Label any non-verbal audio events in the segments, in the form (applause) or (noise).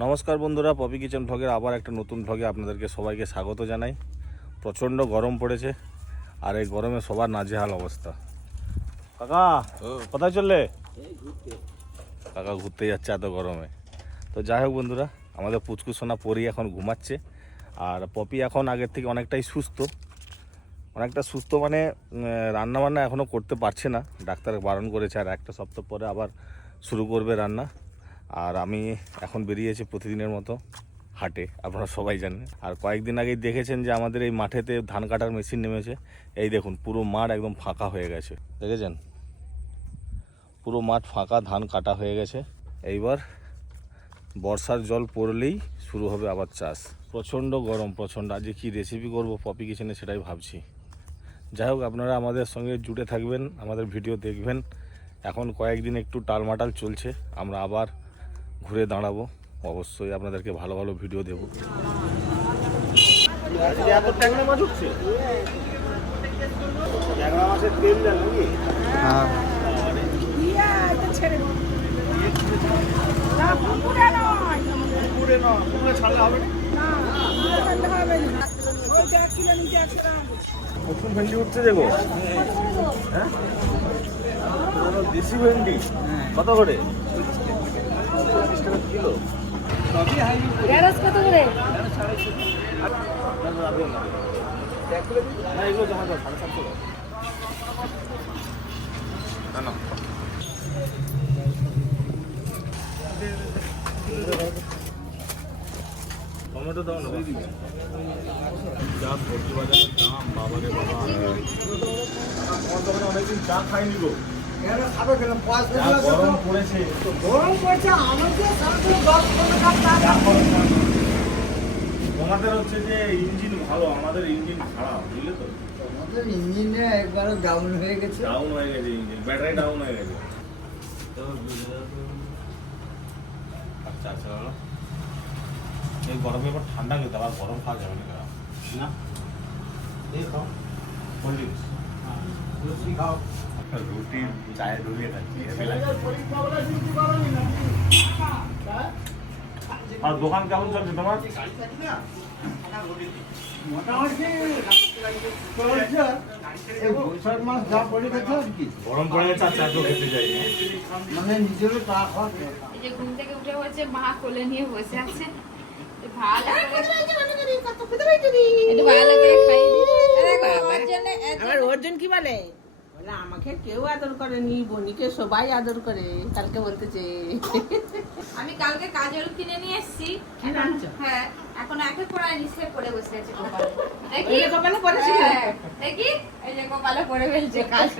নমস্কার বন্ধুরা poppy kitchen ভ্লগের আবার একটা নতুন ভ্লগে আপনাদেরকে সবাইকে স্বাগত জানাই। প্রচণ্ড গরম পড়েছে আর এই গরমে সবার নাজেহাল অবস্থা। কাকা কোথায় চললে? কাকা ঘুরতে যাচ্ছে এত গরমে। তো যাই হোক বন্ধুরা আমাদের পুচকু সোনা পরি এখন ঘুমাচ্ছে আর পপি এখন আগের থেকে অনেকটাই সুস্থ। অনেকটা সুস্থ মানে রান্না বান্না এখনও করতে পারছে না। ডাক্তার বারণ করেছে আর একটা সপ্তাহ পরে আবার শুরু করবে রান্না। আর আমি এখন বেরিয়েছি প্রতিদিনের মতো হাটে, আপনারা সবাই জানেন। আর কয়েকদিন আগেই দেখেছেন যে আমাদের এই মাঠেতে ধান কাটার মেশিন নেমেছে। এই দেখুন, পুরো মাঠ একদম ফাঁকা হয়ে গেছে। দেখেছেন? পুরো মাঠ ফাঁকা, ধান কাটা হয়ে গেছে। এইবার বর্ষার জল পড়লেই শুরু হবে আবার চাষ। প্রচণ্ড গরম, প্রচণ্ড। আজকে কী রেসিপি করব, পপি কিচেনে সেটাই ভাবছি। যাই হোক, আপনারা আমাদের সঙ্গে জুড়ে থাকবেন, আমাদের ভিডিও দেখবেন। এখন কয়েকদিন একটু টালমাটাল চলছে, আমরা আবার ঘুরে দাঁড়াবো। অবশ্যই আপনাদেরকে ভালো ভালো ভিডিও দেবো। নতুন ভেন্ডি উঠছে দেখো হ্যাঁ। দেশি ভেন্ডি। কত করে? ঢেঁড়স কত করে? টমেটো দাও না যা সবজি বাজারের দাম বাবা। রে বাবা অনেকদিন চা খাইনি গো। গরম পড়েছে। গরম পড়ছে, না। তোমাদের হচ্ছে যে ইঞ্জিন ভালো আমাদের ইঞ্জিন খারাপ বুঝলে তো? আমাদের ইঞ্জিনটা একবারও ডাউন হয়ে গেছে। ডাউন হয়ে গেছে ইঞ্জিন ব্যাটারি ডাউন হয়ে গেছে। আচ্ছা আচ্ছা এই গরমে এবার ঠান্ডা খেতে আবার গরম খাওয়া যাবে না না? এই খাও। কোল্ড ড্রিঙ্কস লস্যি খাও রুটি চায়ে ডুবিয়ে খাচ্ছি আর দোকান কেমন চলছে তোমার? মোটামুটি চলছে। এই বৈশাখ মাস যা পড়ে গেছে আর কি। গরম পড়ে গেছে আর চা খেতে চাই মানে নিজেরও চা খাওয়া এই যে ঘুম থেকে উঠে হচ্ছে মা কোলে নিয়ে বসে আছে। ভালো আমার কি বলে? বলে আমাকে কেউ আদর করেনি বনিকে সবাই আদর করে। কালকে বলতেছে (laughs) আমি কালকে কাজল কিনে নিয়ে এসেছি। হ্যাঁ এখন একে পড়ায় নিচে পড়ে বসে আছে কপালে। (laughs) দেখি? এই কপালে পড়েছিল? হ্যাঁ, দেখি? এই যে কপালে পড়ে ফেলছে (laughs) কাজ।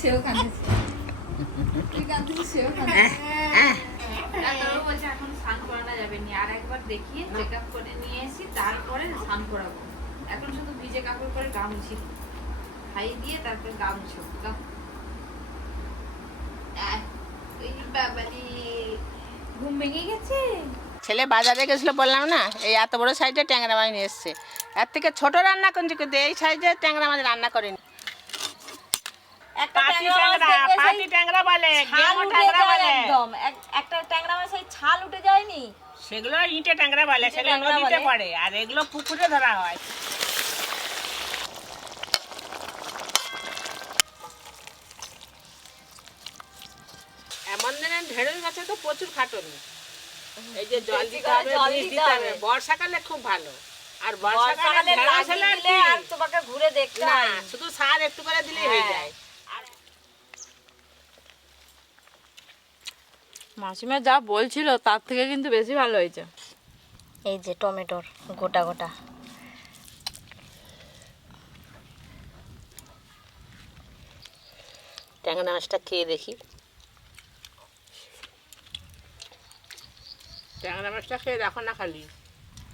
সেও কাঁদিস তুই কাঁদিস সেও কাঁদিস ডাক্তারবাবু বলছে এখন স্নান করানো যাবে না। আর একবার দেখিয়ে চেক আপ করে নিয়ে এসি তারপরে স্নান করাবো। এখন শুধু ভিজে কাপড় করে গা মুছি খাই দিয়ে তারপর গা মুছো ঘুম ভেঙে গেছে? ছেলে বাজারে গেছিল বললাম না এই এত বড় সাইজের ট্যাংরা মাছ নিয়ে এসছে। এর থেকে ছোট রান্না করছি কিন্তু এই সাইজের ট্যাংরা মাছ রান্না করিনি। একটা ট্যাংরা মাছ ছাল উঠে যায়নি। সেগুলো ইটে ট্যাংরা বলে সেগুলো নদীতে পড়ে আর এগুলো পুকুরে ধরা হয়। তো প্রচুর খাটনি। এই যে জল দিতে হবে বীজ দিতে হবে। বর্ষাকালে খুব ভালো। আর বর্ষাকালে ঢেঁড়স হলে? আর তোমাকে ঘুরে দেখতে না শুধু সার একটু করে দিলেই হয়ে হ্যাঁ। যায়। মাসিমা যা বলছিল তার থেকে কিন্তু বেশি ভালো হয়েছে। এই যে টমেটোর গোটা গোটা। ট্যাংরা মাছটা খেয়ে দেখি। ট্যাংরা মাছটা খেয়ে দেখো না খালি।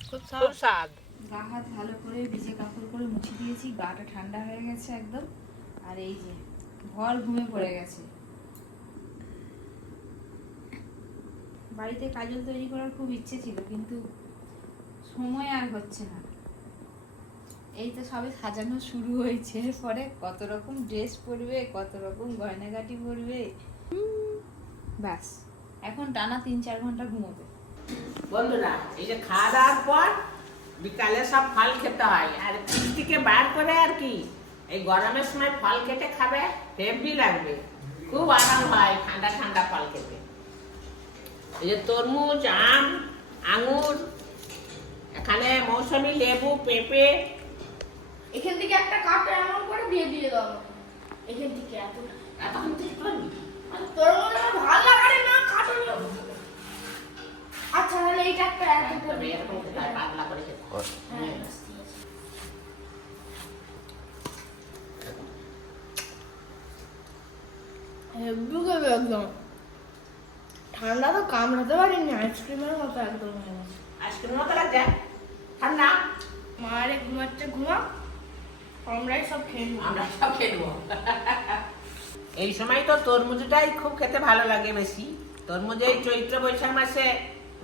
খুব খুব স্বাদ। গা হাত ভালো করে ভিজে কাপড় করে মুছে দিয়েছি গাটা ঠান্ডা হয়ে গেছে একদম। আর এই যে ভর ঘুমে পড়ে গেছে। বাড়িতে কাজল তৈরি করার খুব ইচ্ছে ছিল কিন্তু সময় আর হচ্ছে না। এই তো সবে সাজানো শুরু হয়েছে পরে কত রকম ড্রেস পরবে কত রকম গয়নাগাটি পরবে। ব্যাস এখন টানা তিন চার ঘণ্টা ঘুমোবে। বন্ধুরা এই যে খাওয়া দাওয়ার পর বিকালে সব ফল খেতে হয় আর বার করে আর কি এই গরমের সময় ফল কেটে খাবে হেভি লাগবে খুব আরাম হয় ঠান্ডা ঠান্ডা ফল খেতে এই যে তরমুজ আম আঙুর এখানে মৌসুমি লেবু পেঁপে এখান থেকে একটা কাপটা এমন করে দিয়ে দিয়ে দাও এখান থেকে এত এতক্ষণ মনে ভালো লাগারে না কাটো আচ্ছা তাহলে এইটা একটা এত তবে করে এরকম খেতে পাতলা করে খেতে হয়। হ্যাঁ। হেব্বি খাবে একদম। ঠান্ডা তো কামড়াতে পারিনি আইসক্রিমের মতো একদম হয়ে গেছে। আইসক্রিম মতো লাগছে? ঠান্ডা? মায়ের ঘুমাচ্ছে ঘুমা আমরাই সব খেয়ে নিই। আমরা সব খেয়ে নেব। এই সময় তো তরমুজটাই খুব খেতে ভালো লাগে বেশি। তরমুজ এই চৈত্র বৈশাখ মাসে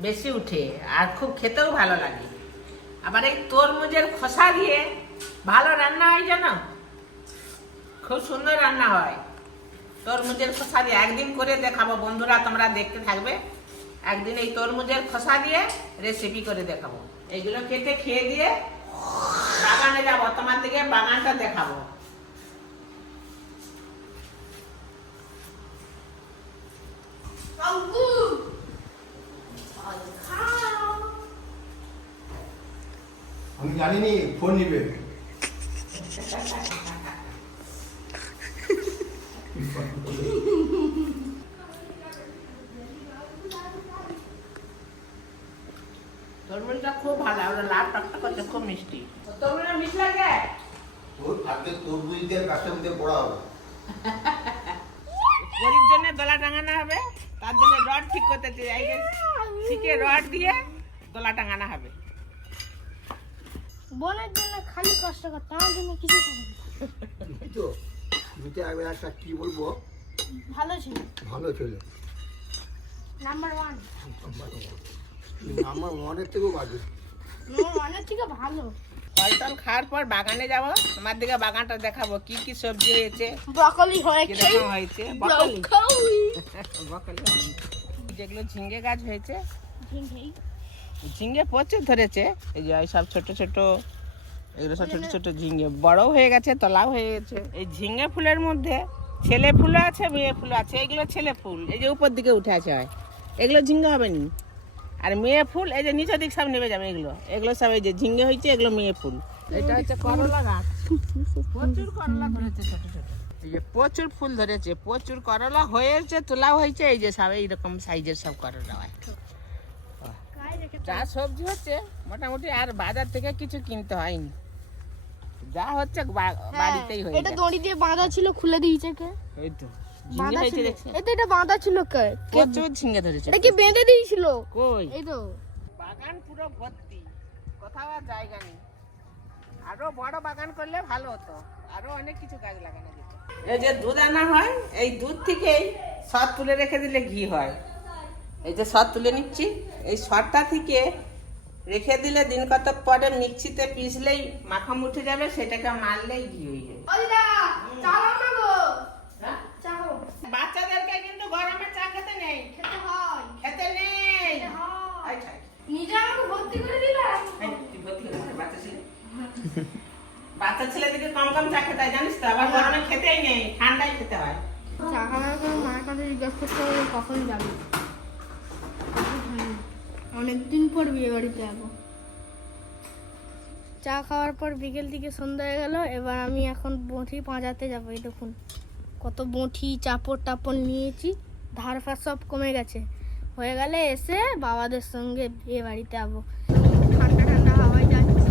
বেশি উঠে, আর খুব খেতেও ভালো লাগে। আবার এই তরমুজের খোসা দিয়ে ভালো রান্না হয় জানো? খুব সুন্দর রান্না হয়। তরমুজের খোসা দিয়ে একদিন করে দেখাবো, বন্ধুরা তোমরা দেখতে থাকবে। একদিন এই তরমুজের খোসা দিয়ে রেসিপি করে দেখাবো। এইগুলো কেটে খেয়ে দিয়ে বাগানে যাব, তোমার দিকে বাগানটা দেখাবো আমি জানিনি ফোন নিবে। তরমুজটা খুব ভালো ওরা লাল টকটা করছে খুব মিষ্টি। তরমুজটা মিষ্টি লাগে? তোর আজকে তরমুজ দিয়ে কাস্টম দিয়ে পড়া হবে। গরিব জন্য দোলা টাঙানো হবে তার জন্য রড ঠিক করতে চাই রড দিয়ে দোলা টাঙানো হবে। বোনের জন্য খালি কষ্ট করতে আমার জন্য কিছু তো দুটো একটা কি বলব? ভালো ছিল। ভালো ছেলে। নাম্বার ওয়ান আমার মনের থেকেও বাজে। নাম্বার ওয়ানের থেকে ভালো। ফল খাওয়ার পর বাগানে যাব তোমার দিকে বাগানটা দেখাবো কি কি সবজি হয়েছে ব্রকলি হয়েছে। ব্রকলি। যেগুলো ঝিঙ্গে গাছ হয়েছে। ঝিঙ্গে প্রচুর ধরেছে। এই যে সব ছোট ছোট, এগুলো সব ছোট ছোট ঝিঙ্গে। বড়ও হয়ে গেছে, তলাও হয়ে গেছে। এই ঝিঙ্গে ফুলের মধ্যে ছেলে ফুলও আছে, মেয়ে ফুল আছে। এগুলো ছেলে ফুল, এই যে উপর দিকে উঠে আছে হয়। এগুলো ঝিঙ্গে হবে নি। আর মেয়ে ফুল, এই যে নিচের দিক সব নেমে যাবে এগুলো। এগুলো সব এই যে ঝিঙ্গে হয়েছে, এগুলো মেয়ে ফুল। এটা হচ্ছে করলা গাছ। প্রচুর করলা ধরেছে ছোট ছোট। এই যে প্রচুর ফুল ধরেছে, প্রচুর করলা হয়েছে তোলা হয়েছে, এই যে সব এইরকম সাইজের সব করলা হয়। যা সবজি হচ্ছে মোটামুটি আর বাজার থেকে কিছু কিনতে হয়নি। যা হচ্ছে বাড়িতেই হয়ে এটা দড়ি দিয়ে বাঁধা ছিল খুলে দিয়েছে কে? এই তো বাঁধা ছিল। এটা এটা বাঁধা ছিল কে? কে- ঝিঙ্গে ধরেছে। এটা কি বেঁধে দিয়েছিল? কই? এই তো। বাগান পুরো ভর্তি। কোথাও আর জায়গা নেই। আরও বড় বাগান করলে ভালো হতো। আরও অনেক কিছু গাছ লাগানো যেত। এই যে দুধ আনা হয় এই দুধ থেকেই সদ তুলে রেখে দিলে ঘি হয়। এই যে সর তুলে নিচ্ছি। এই সদটা থেকে রেখে দিলে দিন কত পরে মিক্সিতে পিসলেই মাখন উঠে যাবে সেটাকে মারলেই ঘি হয়ে যাবে। হ্যাঁ? বাচ্চাদেরকে কিন্তু গরমে চা খেতে নেই। খেতে হয়। খেতে নেই। খেতে। নিজে আমাকে ভর্তি করে দিলা? ভর্তি বাচ্চা ছেলে। বাচ্চা ছেলেদেরকে কম কম চা খেতে হয় জানিস তো? আবার গরমে খেতেই নেই ঠান্ডায় খেতে হয়। চা খাওয়ার পর মায়ের কাছে জিজ্ঞেস করতে হবে কখন যাবে? অনেকদিন পর বিয়ে বাড়িতে যাব। চা খাওয়ার পর বিকেল থেকে সন্ধ্যা হয়ে গেল, এবার আমি এখন বঁঠি পাঁজাতে যাব। এই দেখুন, কত বঁঠি, চাপড় টাপড় নিয়েছি, ধার ফার সব কমে গেছে। হয়ে গেলে এসে বাবাদের সঙ্গে বিয়ে বাড়িতে যাব। ঠান্ডা ঠান্ডা হাওয়ায় যাচ্ছি।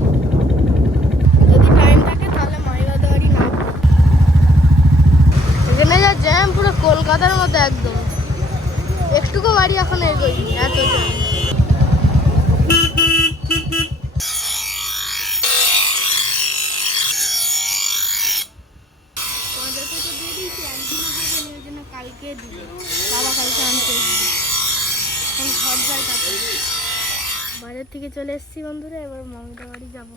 যদি টাইম থাকে তাহলে মাইবাদের বাড়ি নামবো এখানে যা জ্যাম পুরো কলকাতার মতো একদম। একটুকু বাড়ি এখন এগোয়নি, এত চলে এসেছি বন্ধুরা এবার মামিদের বাড়ি যাব।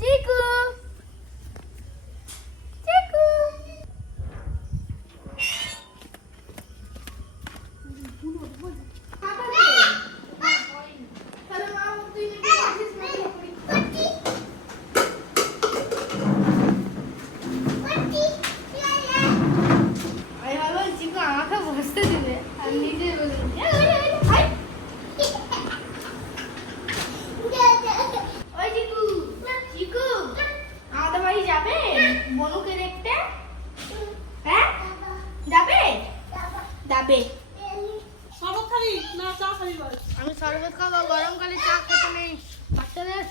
চিকু যাবে আমি শরবত খাব গরমকালে চা খেতে নেই বাচ্চাদের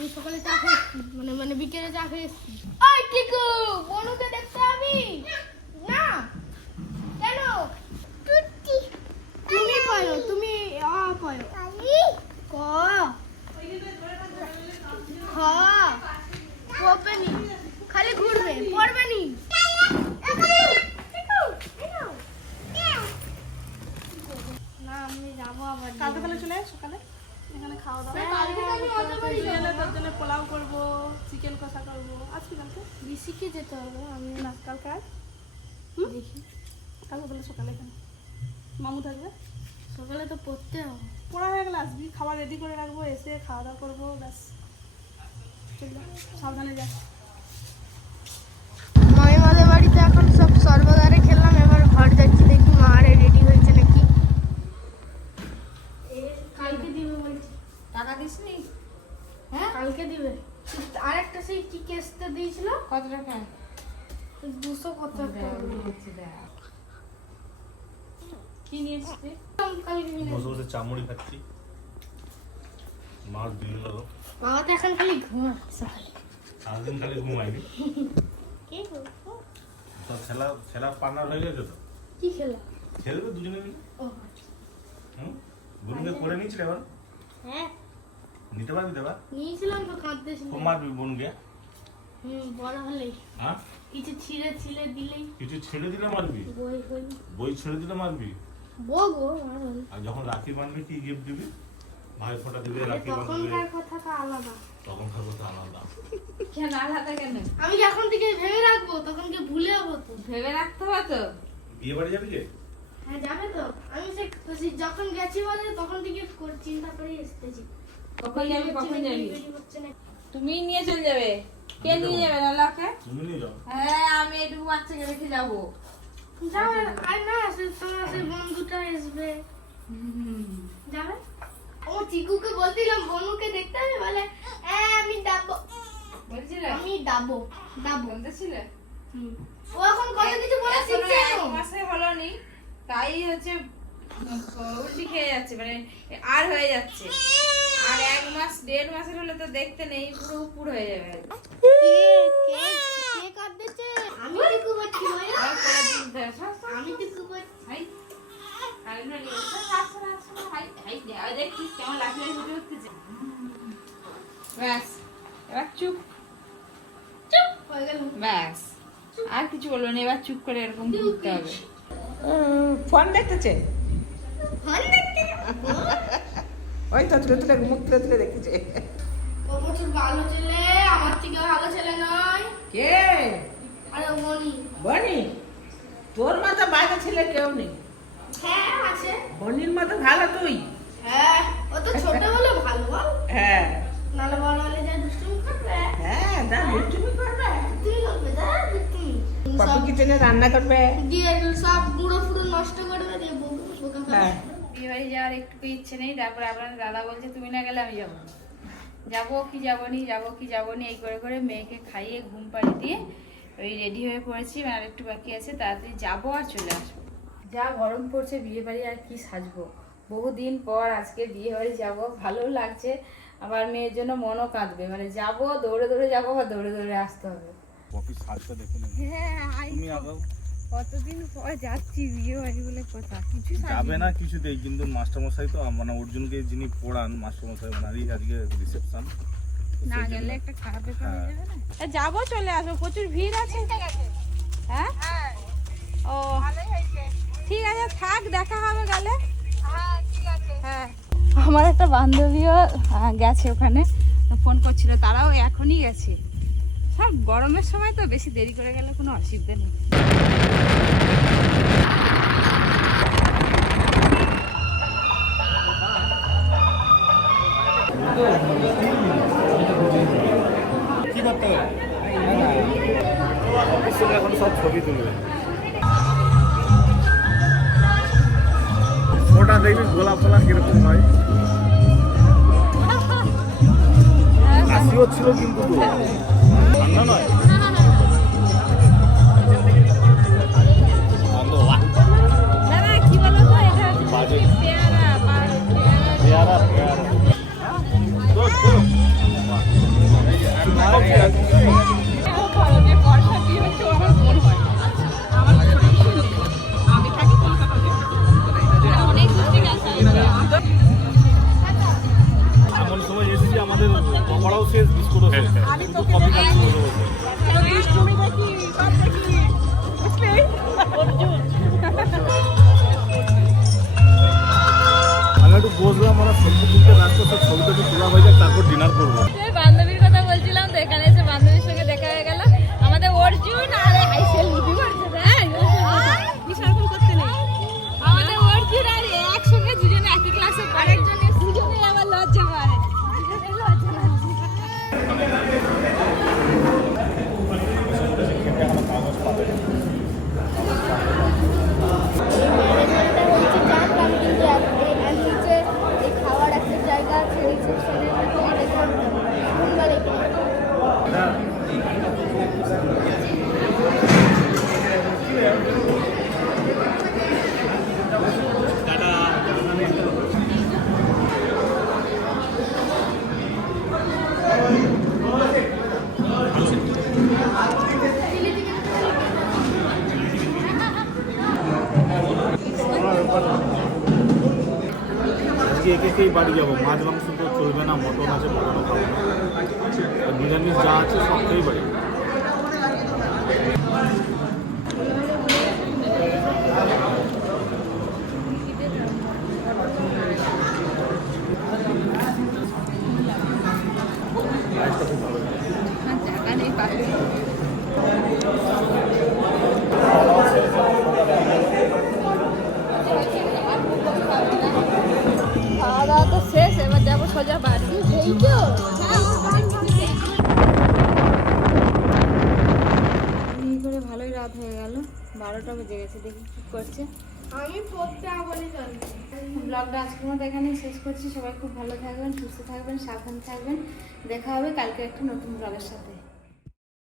আমি সকালে চা খেয়ে মানে মানে বিকেলে চা খেয়ে এসছি। ওই টিকু বনুকে দেখতে আমি না কেন তুমি পড়ো তুমি আ পড়ো ক খ পড়বে নি খালি ঘুরবে পড়বে নি না আমি যাব আবার কাল সকালে চলে আয় সকালে এখানে খাওয়া দাওয়া কালকে তো আমি অত বাড়ি যাব বিকেলে তোর জন্য পোলাও করব চিকেন কষা করব আসবি কালকে বিসিকে যেতে হবে আমি না কালকে আয়। দেখি। কালকে তাহলে সকালে এখানে মামু থাকবে? সকালে তো পড়তে হবে। পড়া হয়ে গেলে আসবি খাবার রেডি করে রাখব এসে খাওয়া দাওয়া করব ব্যাস। সাবধানে যা। মাইমাদের বাড়িতে এখন সব সর্বদারে খেললাম এবার ঘর যাচ্ছি দেখি মা আরে রেডি হয়েছে নাকি। কালকে দিবে বলছি। টাকা দিসনি? হ্যাঁ? কালকে দিবে। আরেকটা সেই কি কেসটা দিয়েছিল? কত টাকা? দুশো কত একটা কি নিয়েছিস তুই? বসে বসে চামড়ি খাচ্ছি। মাছ দিয়ে গেলো বাবা তো এখন খালি ঘুমা সারাদিন খালি ঘুমাইনি কি করব? তো খেলা খেলা পার্টনার হয়ে গেছে তো? কি খেলা? খেলবে দুজনে মিলে। ও হুম? বোনকে করে নিয়েছিলে এবার? হ্যাঁ। নিতে পারবি দেবা নিয়েছিলাম তো কাঁদতেছিল খুব মারবি বোনকে? হুম বড় হলেই হ্যাঁ? কিছু ছিঁড়ে ছিঁড়ে দিলেই। কিছু ছেড়ে দিলে মারবি? বই বই। ছেড়ে দিলে মারবি? বো গো আর যখন রাখি বাঁধবি কি গিফট দিবি? ভাই ফোটা দিলে রাখি বাঁধবি। তখনকার কথাটা আলাদা। তখন থাকবে তো আলাদা। কেন আলাদা কেন? আমি এখন থেকে ভেবে রাখব তখন কি ভুলে যাব তো। ভেবে রাখতে হবে তো। বিয়ে বাড়ি যাবি যে হ্যাঁ যাবে তো। আমি সে যখন গেছি বলে তখন থেকে চিন্তা করে এসেছি। কখন যাবি কখন যাবি? তুমি নিয়ে চলে যাবে। কে নিয়ে যাবে লালাকে তুমি নিয়ে যাও। হ্যাঁ আমি এটুকু বাচ্চাকে রেখে যাব। যাবে আর না সে তোমার সেই বন্ধুটা আসবে। যাবে? ও চিকুকে বলছিলাম বনুকে দেখতে হবে বলে হ্যাঁ আমি ডাবো বলছিলে? আমি ডাবো ডাবো। বলতেছিলে। ও এখন কত কিছু বলে শিখছে। মাসে হলোনি তাই হচ্ছে উল্টি খেয়ে যাচ্ছে মানে আর হয়ে যাচ্ছে। আর এক মাস দেড় মাসের হলে তো দেখতে নেই পুরো উপর হয়ে যাবে। কে কে কে আমি টিকু আমি টিকু হাই। না নিয়ে হাই হাই কেমন ব্যাস এবার চুপ। চুপ হয়ে গেল। ব্যাস আর কিছু বলব না এবার চুপ করে এরকম ঘুরতে হবে। ফোন দেখতেছে? ফোন দেখতে? (laughs) ওই তো তুলে তুলে মুখ তুলে তুলে দেখতেছে ও প্রচুর ভালো ছেলে আমার থেকে ভালো ছেলে নয় কে? আরে মনি বনি। তোর মতো বাইরে ছেলে কেউ নেই। হ্যাঁ আছে। বনির মতো ভালো তুই? হ্যাঁ ও তো ছোট বলে ভালো হ্যাঁ। নালে বড় হলে যা দুষ্টুমি করবে। হ্যাঁ যা দুষ্টুমি করবে। তুমি করবে যা দুষ্টুমি। কিচেনে রান্না করবে। দিয়ে সব গুঁড়ো ফুড়ো নষ্ট করবে দিয়ে বোকা বোকা হ্যাঁ। বিয়ে বাড়ি যাওয়ার একটু ইচ্ছে নেই তারপর আপনার দাদা বলছে তুমি না গেলে আমি যাব যাব কি যাব নি যাব কি যাব নি? এই করে করে মেয়েকে খাইয়ে ঘুম পাড়িয়ে দিয়ে ওই রেডি হয়ে পড়েছি আর একটু বাকি আছে তাড়াতাড়ি যাব আর চলে আসব। যা গরম পড়ছে বিয়ে বাড়ি আর কি সাজবো? বহুদিন পর আজকে বিয়ে বাড়ি যাব ভালো লাগছে। আবার মেয়ের জন্য মনও কাঁদবে মানে যাব দৌড়ে দৌড়ে যাব বা দৌড়ে দৌড়ে আসতে হবে। কফি কতদিন পর যাচ্ছি বিয়ে বাড়ি বলে কথা? কিছু যাবে না কিছুতেই কিন্তু মাস্টারমশাই তো মানে অর্জুনকে যিনি পড়ান মাস্টারমশাই ওনারই আজকে রিসেপশন না গেলে একটা খারাপ ব্যাপার হয়ে হ্যাঁ। যাবে না? যাব চলে আসব। প্রচুর ভিড় আছে। হ্যাঁ? ও। ঠিক আছে থাক দেখা হবে গেলে হ্যাঁ আমার একটা বান্ধবীও গেছে ওখানে ফোন করছিল তারাও এখনই গেছে। সব গরমের সময় তো বেশি দেরি করে গেলে কোনো অসুবিধা নেই। এখন সব ছবি তুলবে। ওটা দেখবি গোলাপ ফোলা কীরকম হয়। (laughs) কাশি হচ্ছিল কিন্তু Yeah. বাড়ি যাব। মাছ মাংস তো চলবে না, মটন আছে মটনও খাব না। নিরামিষ যা আছে সব খেয়েই বাড়ি যাব। খাওয়া বারোটা বেজে গেছে দেখি কি করছে। আমি পড়তে আবারই জানি ব্লগটা আজকের মতো এখানেই শেষ করছি। সবাই খুব ভালো থাকবেন সুস্থ থাকবেন সাবধান থাকবেন। দেখা হবে কালকে একটা নতুন ব্লগের সাথে।